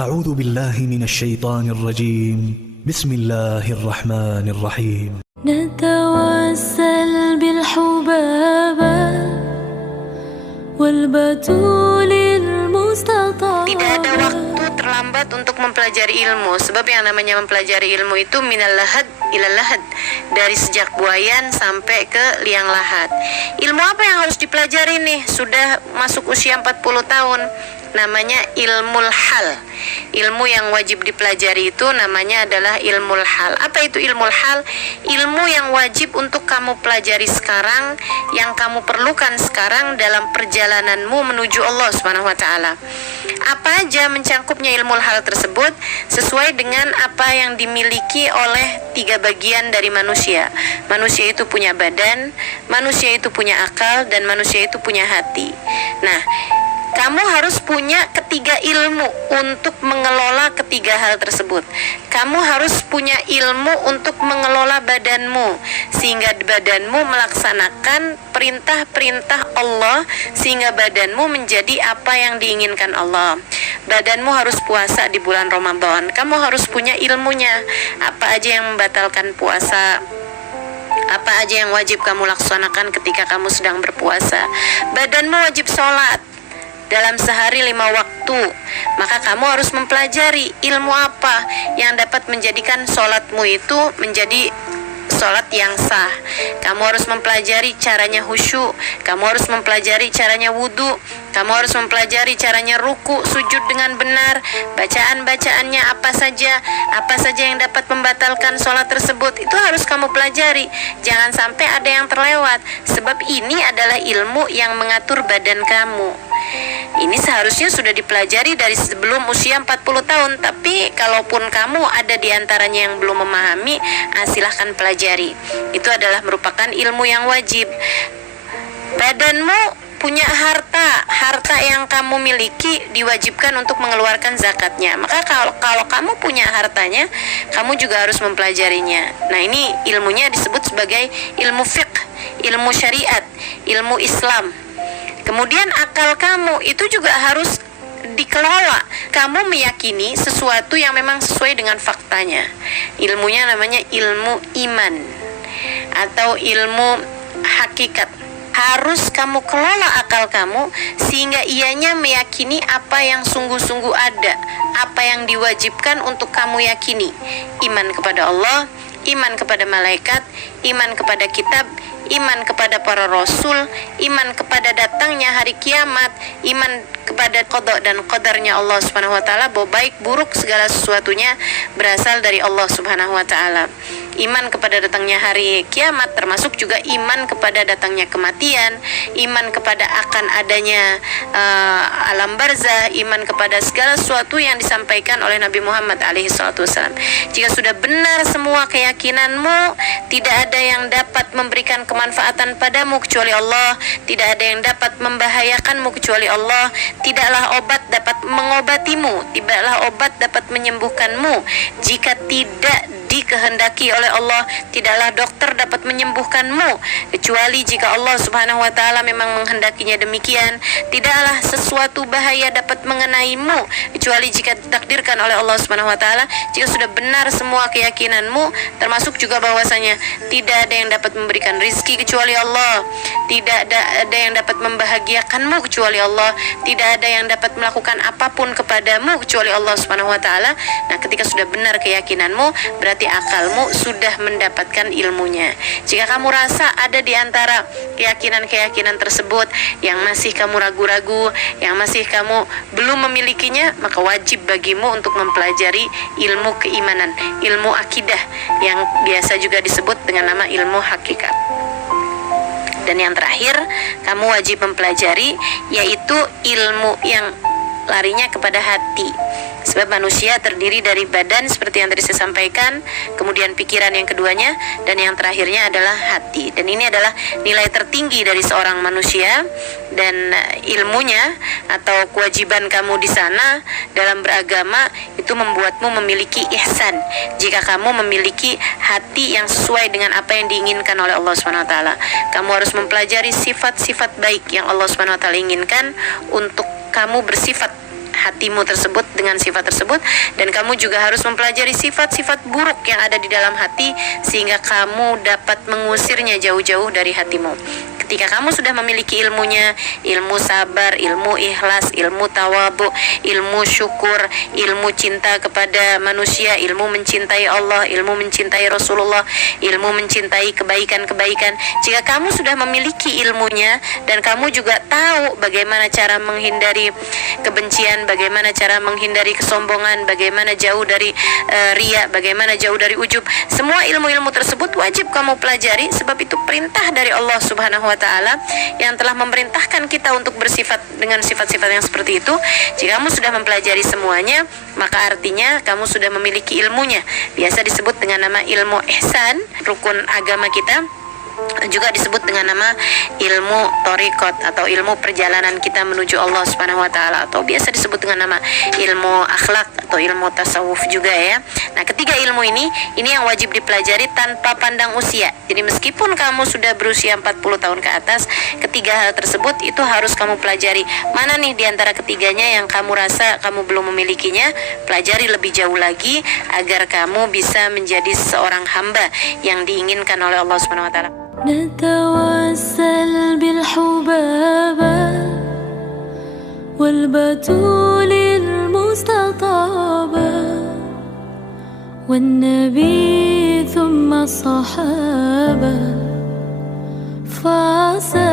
أعوذ بالله من الشيطان الرجيم. بسم الله الرحمن الرحيم. نتوسل بالحبابة والبتول المستطاب. Tidak ada waktu terlambat untuk mempelajari ilmu, sebab yang namanya mempelajari ilmu itu minal lahad ilal lahad, dari sejak buayan sampai ke liang lahat. Ilmu apa yang harus dipelajari nih? Sudah masuk usia 40 tahun. Namanya ilmul hal. Ilmu yang wajib dipelajari itu namanya adalah ilmul hal. Apa itu ilmul hal? Ilmu yang wajib untuk kamu pelajari sekarang, yang kamu perlukan sekarang dalam perjalananmu menuju Allah Subhanahu wa taala. Apa aja mencangkupnya ilmul hal tersebut? Sesuai dengan apa yang dimiliki oleh 3 bagian dari manusia. Manusia itu punya badan, manusia itu punya akal, dan manusia itu punya hati. Nah, kamu harus punya ketiga ilmu untuk mengelola ketiga hal tersebut. Kamu harus punya ilmu untuk mengelola badanmu, sehingga badanmu melaksanakan perintah-perintah Allah, sehingga badanmu menjadi apa yang diinginkan Allah. Badanmu harus puasa di bulan Ramadan. Kamu harus punya ilmunya. Apa aja yang membatalkan puasa, apa aja yang wajib kamu laksanakan ketika kamu sedang berpuasa. Badanmu wajib sholat dalam sehari 5 waktu. Maka kamu harus mempelajari ilmu apa yang dapat menjadikan sholatmu itu menjadi sholat yang sah. Kamu harus mempelajari caranya khusyuk. Kamu harus mempelajari caranya wudhu. Kamu harus mempelajari caranya ruku, sujud dengan benar. Bacaan-bacaannya apa saja yang dapat membatalkan sholat tersebut, itu harus kamu pelajari. Jangan sampai ada yang terlewat, sebab ini adalah ilmu yang mengatur badan kamu. Ini seharusnya sudah dipelajari dari sebelum usia 40 tahun. Tapi kalaupun kamu ada di antaranya yang belum memahami, silahkan pelajari. Itu adalah merupakan ilmu yang wajib. Badanmu punya harta yang kamu miliki diwajibkan untuk mengeluarkan zakatnya. Maka kalau kamu punya hartanya, kamu juga harus mempelajarinya. Nah, ini ilmunya disebut sebagai ilmu fiqh, ilmu syariat, ilmu Islam. Kemudian akal kamu itu juga harus dikelola. Kamu meyakini sesuatu yang memang sesuai dengan faktanya. Ilmunya namanya ilmu iman atau ilmu hakikat. Harus kamu kelola akal kamu sehingga ianya meyakini apa yang sungguh-sungguh ada, apa yang diwajibkan untuk kamu yakini. Iman kepada Allah, iman kepada malaikat, iman kepada kitab, iman kepada para rasul, iman kepada datangnya hari kiamat, iman kepada qada dan qadarnya Allah Subhanahu wa taala, bahwa baik buruk segala sesuatunya berasal dari Allah Subhanahu wa taala. Iman kepada datangnya hari kiamat termasuk juga iman kepada datangnya kematian, iman kepada akan adanya alam barzah, iman kepada segala sesuatu yang disampaikan oleh Nabi Muhammad SAW. Jika sudah benar semua keyakinanmu, tidak ada yang dapat memberikan kemanfaatan padamu kecuali Allah, tidak ada yang dapat membahayakanmu kecuali Allah, tidaklah obat dapat mengobatimu, tidaklah obat dapat menyembuhkanmu jika tidak dikehendaki oleh Allah, tidaklah dokter dapat menyembuhkanmu kecuali jika Allah Subhanahu wa taala memang menghendakinya demikian. Tidaklah sesuatu bahaya dapat mengenaimu kecuali jika ditakdirkan oleh Allah Subhanahu wa taala. Jika sudah benar semua keyakinanmu, termasuk juga bahwasanya tidak ada yang dapat memberikan rizki kecuali Allah, tidak ada yang dapat membahagiakanmu kecuali Allah, tidak ada yang dapat melakukan apapun kepadamu kecuali Allah Subhanahu wa taala. Nah, ketika sudah benar keyakinanmu, berarti akalmu sudah mendapatkan ilmunya. Jika kamu rasa ada di antara keyakinan-keyakinan tersebut yang masih kamu ragu-ragu, yang masih kamu belum memilikinya, maka wajib bagimu untuk mempelajari ilmu keimanan, ilmu akidah, yang biasa juga disebut dengan nama ilmu hakikat. Dan yang terakhir, kamu wajib mempelajari yaitu ilmu yang larinya kepada hati. Sebab manusia terdiri dari badan seperti yang tadi saya sampaikan, kemudian pikiran yang keduanya, dan yang terakhirnya adalah hati. Dan ini adalah nilai tertinggi dari seorang manusia, dan ilmunya atau kewajiban kamu di sana dalam beragama itu membuatmu memiliki ihsan. Jika kamu memiliki hati yang sesuai dengan apa yang diinginkan oleh Allah Subhanahu wa taala, kamu harus mempelajari sifat-sifat baik yang Allah Subhanahu wa taala inginkan untuk kamu bersifat hatimu tersebut, dengan sifat tersebut, dan kamu juga harus mempelajari sifat-sifat buruk yang ada di dalam hati sehingga kamu dapat mengusirnya jauh-jauh dari hatimu. Ketika kamu sudah memiliki ilmunya, ilmu sabar, ilmu ikhlas, ilmu tawadhu, ilmu syukur, ilmu cinta kepada manusia, ilmu mencintai Allah, ilmu mencintai Rasulullah, ilmu mencintai kebaikan-kebaikan. Jika kamu sudah memiliki ilmunya dan kamu juga tahu bagaimana cara menghindari kebencian, bagaimana cara menghindari kesombongan, bagaimana jauh dari riya, bagaimana jauh dari ujub, semua ilmu-ilmu tersebut wajib kamu pelajari, sebab itu perintah dari Allah Subhanahu wa Ta'ala yang telah memerintahkan kita untuk bersifat dengan sifat-sifat yang seperti itu. Jika kamu sudah mempelajari semuanya, maka artinya kamu sudah memiliki ilmunya. Biasa disebut dengan nama ilmu ihsan, rukun agama kita, juga disebut dengan nama ilmu thariqat atau ilmu perjalanan kita menuju Allah Subhanahu wa Ta'ala, atau biasa disebut dengan nama ilmu akhlak atau ilmu tasawuf juga ya. Nah, ketiga ilmu ini yang wajib dipelajari tanpa pandang usia. Jadi meskipun kamu sudah berusia 40 tahun ke atas, ketiga hal tersebut itu harus kamu pelajari. Mana nih diantara ketiganya yang kamu rasa kamu belum memilikinya, pelajari lebih jauh lagi agar kamu bisa menjadi seorang hamba yang diinginkan oleh Allah Subhanahu wa Ta'ala. نتوسل بالحبابة والبتول المستطابة والنبي ثم الصحابة فعسى